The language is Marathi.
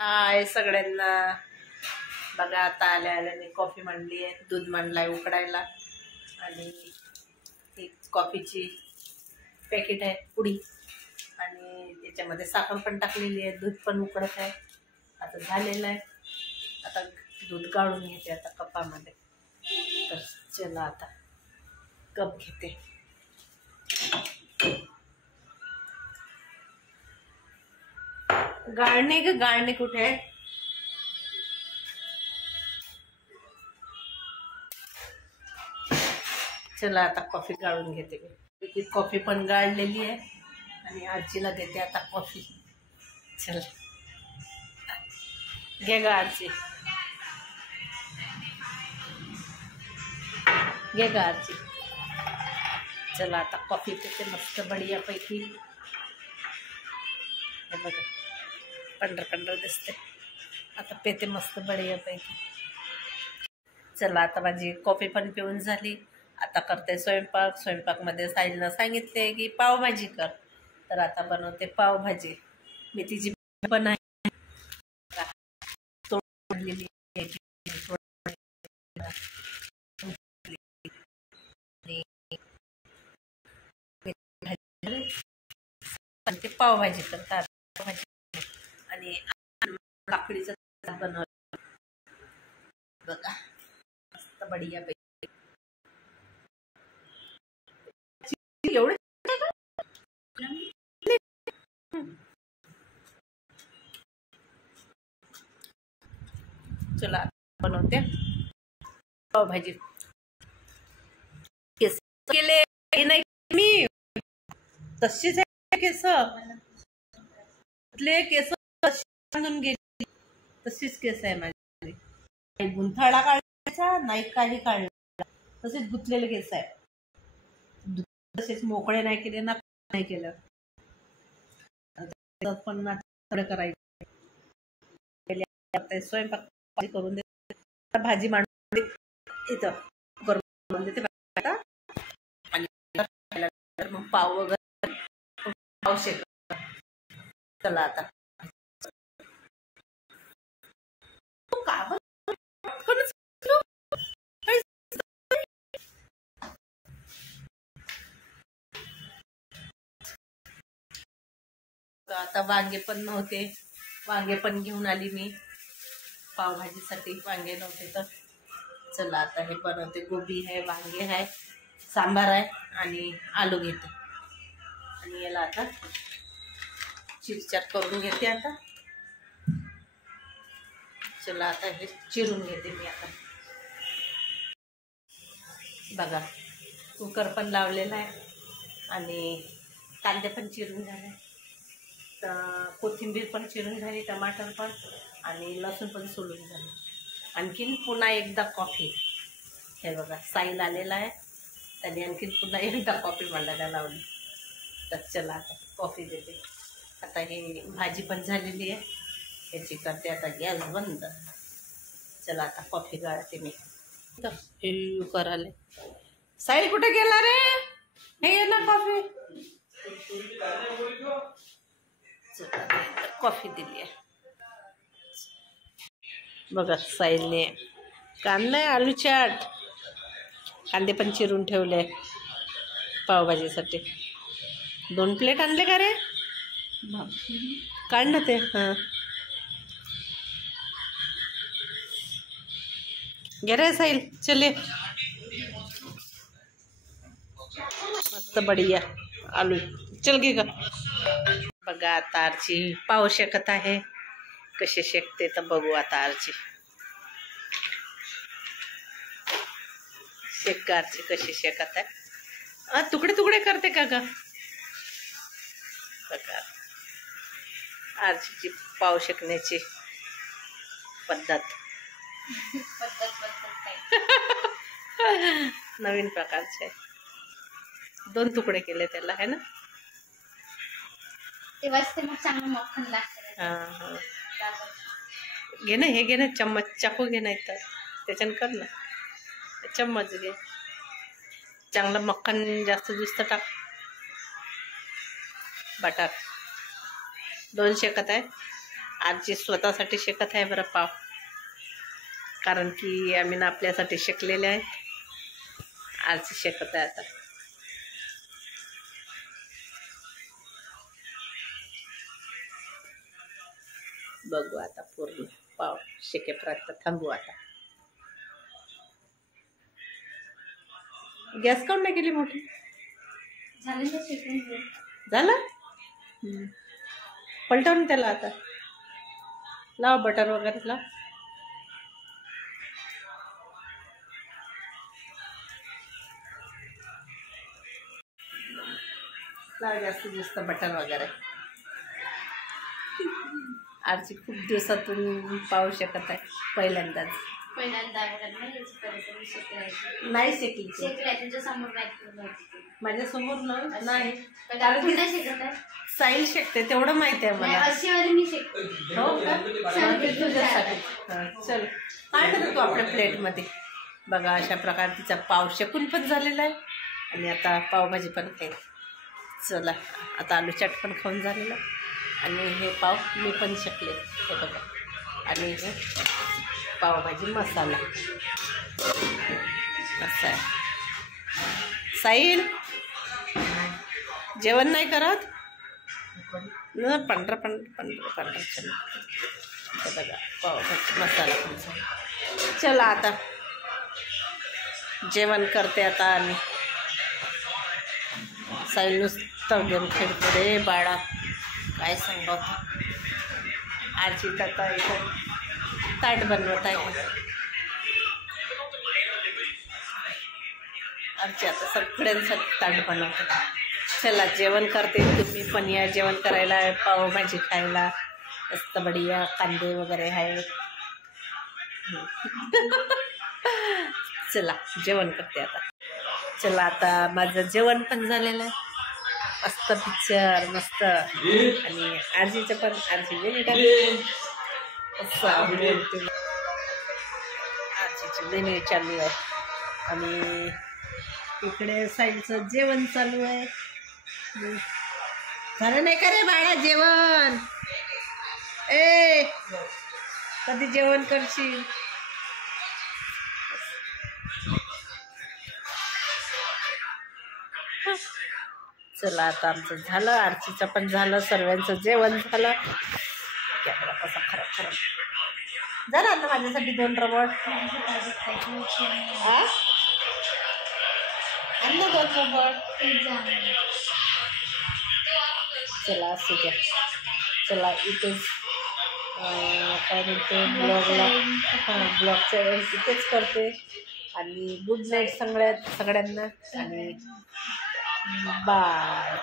हाय सगळ्यांना. बघा आता आल्या आल्याने कॉफी मांडली आहे, दूध मांडलाय उकडायला आणि एक कॉफीची पॅकेट आहे पुडी आणि त्याच्यामध्ये साखर पण टाकलेली आहे. दूध पण उकडत आहे. आता झालेलं आहे. आता दूध गाळून घेते आता कपामध्ये. तर चला आता कप घेते. गाळणे कुठे आहे? चला आता कॉफी गाळून घेते मी. कॉफी पण गाळलेली आहे आणि आजीला देते आता कॉफी. चला घे गा आजी, घे गा आजी. चला आता कॉफी पिते मस्त बढिया पैकी. हे बघा पंढर दिसते. आता पेते मस्त बढिया पैकी. चला आता माझी कॉफी पण पिऊन झाली. आता करते स्वयंपाक. स्वयंपाकमध्ये साईलनं सांगितले की पावभाजी कर, तर आता बनवते पावभाजी. मेथीची पण आहे ते पावभाजी करतात. आणि काकडीचं बनवलं बघा मस्त बढिया पैकी. एवढे चला बनवते पावभाजी. केस केले नाही मी, तशीच आहे केस. केस बांधून गेली तशीच केस आहे माझी. काही गुंथाळा काढायचा नाही, काही काढला तसेच गुंतलेले केस आहे. तसेच मोकळे नाही केले ना, नाही केलं पण करायचं. स्वयंपाक करून देते, भाजी मांडून इथं करून देते आणि मग पाव वगैरे पाव शेक. चला आता आता वांगे पण नव्हते, वांगे पण घेऊन आली मी पावभाजीसाठी. वांगे नव्हते तर चला आता हे बनवते. गोबी आहे, वांगे आहे, सांबार आहे आणि आलू घेते आणि याला आता चिरचार करून घेते. आता चला आता हे चिरून घेते मी. आता बघा कुकर पण लावलेला आहे आणि कांदे पण चिरून झाले, तर कोथिंबीर पण चिरून झाली, टमाटर पण आणि लसूण पण सोलून झालं. आणखीन पुन्हा एकदा कॉफी. हे बघा साईल आलेला आहे, त्याने आणखीन पुन्हा एकदा कॉफी मांडायला लावली. तर चला आता कॉफी देते. आता हे भाजी पण झालेली आहे, याची करते आता गॅस बंद. चला आता कॉफी गाळते मी. कराले साईल कुठे गेला रे? हे ये ना कॉफी. कॉफी दिली आहे बघा. साईलने कांदा आलू चाट, कांदे पण चिरून ठेवले पावभाजीसाठी. 2 प्लेट आणले का रे? काढ ना ते. हां घे रे साईल, चले मस्त बढिया आलू. चल गे ग. बघा आता आरची पाव शेकत आहे. कसे शेकते तर बघू आता. आरची शेक आरची कशी शेकत आहे. तुकडे तुकडे करते का ग? बघा आरचीची पाव शेकण्याची पद्धत नवीन प्रकारचे. 2 तुकडे केले त्याला, है ना? घे ना, हे घे ना चम्मच, चाकू घे, नाही तर त्याच्यानं कर ना. चम्मच घे, चांगलं मक्खन जास्त दिसतं टाक. बटर 2 शेकत आहे. आजी स्वतःसाठी शेकत आहे बरं पाव, कारण की आम्ही ना आपल्यासाठी शेकलेले आहे. आजी शेकत आहे आता. बघू आता पूर्ण पाव शेकेपर्यंत थांबू. आता गॅस काऊन नाही केली मोठी? झालं पलटवून त्याला आता लाव बटर वगैरे लाव. जास्तीत जास्त बटर वगैरे. आरची खूप दिवसातून पाहू शकत आहे पहिल्यांदाच. नाही शेकली माझ्या समोर नाही, साईल शेकते तेवढं माहिती आहे मला. हो का? चल काय करतो तू आपल्या प्लेटमध्ये. बघा अशा प्रकारे तिचा पाव शेकून पण झालेला आहे आणि आता पावभाजी पण खाईल. चला आता आलू चाट पण खाऊन झालेला आणि हे पाव मी पण शेकले हे बघा. आणि हे पावभाजी मसाला असं आहे. साईल जेवण नाही करत ना? पांढरा चला बघा पावभाजी मसाला पण झाला. चला आता जेवण करते आता. आणि साईल नुसतं गेम खेळतो रे बाळा, काय सांगावं. आजी आता इथं ताट बनवत आहे. आजी आता सगळ्यांसाठी ताट बनवतात. चला जेवण करते, तुम्ही पण या जेवण करायला, पावभाजी खायला. मस्त बढिया कांदे वगैरे आहे. चला जेवण करते आता. चला आता माझं जेवण पण झालेलं आहे. मस्त पिक्चर मस्त. आणि आजीचं पण आजी वेगळी आजीची वेगळी चालू आहे. आणि इकडे साईडचं जेवण चालू आहे. झालं नाही का रे बाळा जेवण? कधी जेवण करशील? चला आता आमचं झालं, आरतीचं पण झालं, सर्वांचं जेवण झालं. कॅमेरा कसा खराब झाला ना माझ्यासाठी 2 रबड. आणलं 2 रबड. चला असू द्या. चला इथेच काय म्हणते ब्लॉगचं एंड इथेच करते. आणि गुड नाईट सगळ्यांना आणि बाय.